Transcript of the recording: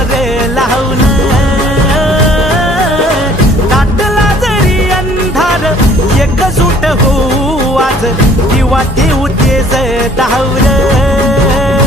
दोर लावून दाटला जरी अंधार एकजूट होऊ आज किंवा ठेवू तेच धावलं